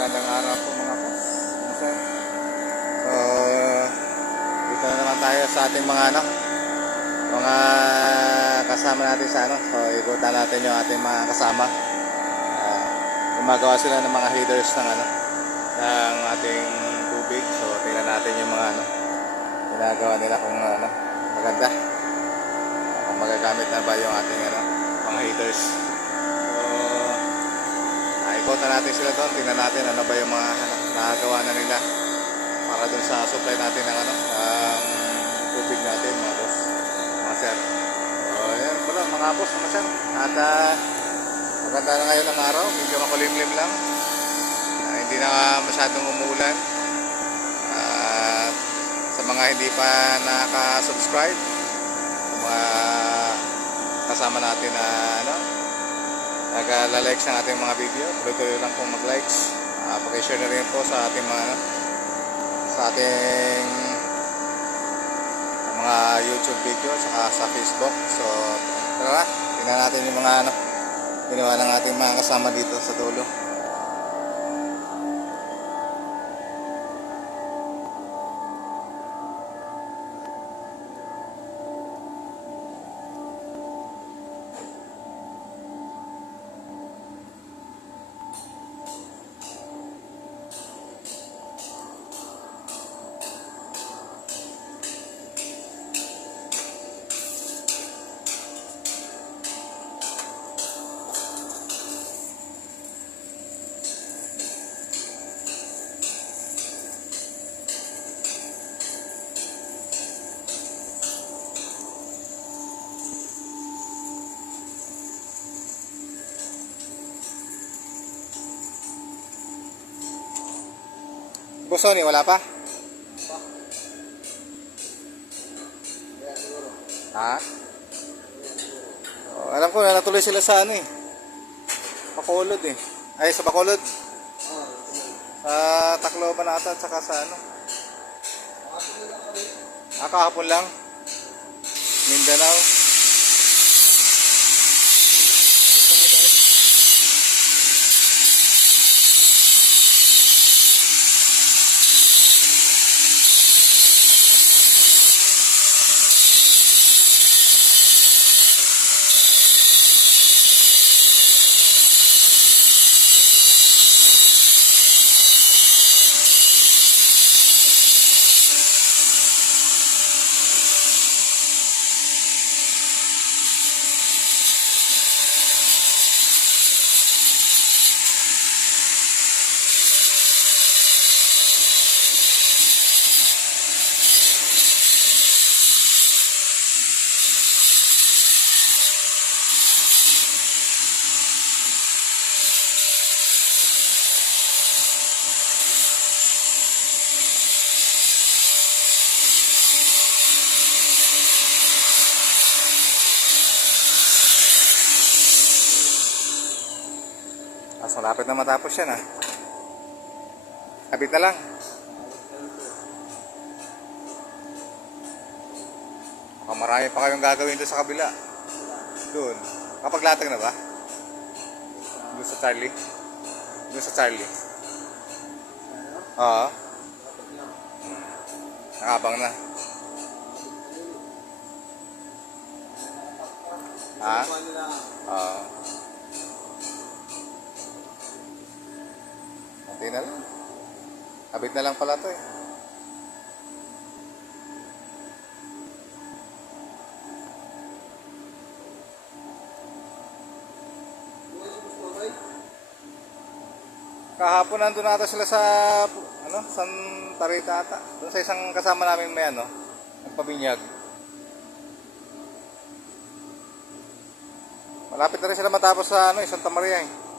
Magandang araw po mga boss. Ano sir? So, dito na naman tayo sa ating mga ano, mga kasama natin sa ano. So, ikutan natin yung ating mga kasama. Ah, gumagawa sila ng mga headers ng ano, ng ating tubig. So, tingnan natin yung mga ano, ginagawa nila kung ano, maganda. Kung magagamit na ba yung ating ano, mga headers. Ikutan natin sila doon, tingnan natin ano ba yung mga nagagawa na nila para doon sa supply natin ng ano, ng tubig natin mga boss, mga sir. So, yan pala mga boss, mga sir. At ah, maganda na ngayon ang araw, medyo makulimlim lang. Ah, hindi na masyadong umuulan. At sa mga hindi pa nakaka-subscribe, sa mga kasama natin na ano, nag-likes ng ating mga video. Tuloy-tuloy lang pong mag-likes. Uh, Pag-share na rin po sa ating mga sa ating mga YouTube video saka sa Facebook. So, tara, tingnan natin yung mga ano, ginawa ng ating mga kasama dito sa dulo. Busoni, wala pa? Ha? Oh, alam ko na natuloy sila sa ano eh. Bacolod eh. Ay, sa Bacolod. Sa Tacloban ata at saka sa ano. Ah, kahapon lang. Mindanao. Mas malapit na matapos yan ah. Kapit na lang. Baka marami pa kayong gagawin doon sa kabila. Doon. Kapag latag na ba? Doon sa Charlie? Doon sa Charlie? Oo. Nakabang na. Ha? Oo. Kunti na lang. Kabit na lang pala to eh. Kahapon nandun ata sila sa ano, San Tarita ata. Doon sa isang kasama namin may ano, nagpabinyag. Malapit na rin sila matapos sa ano, eh, Santa Maria eh.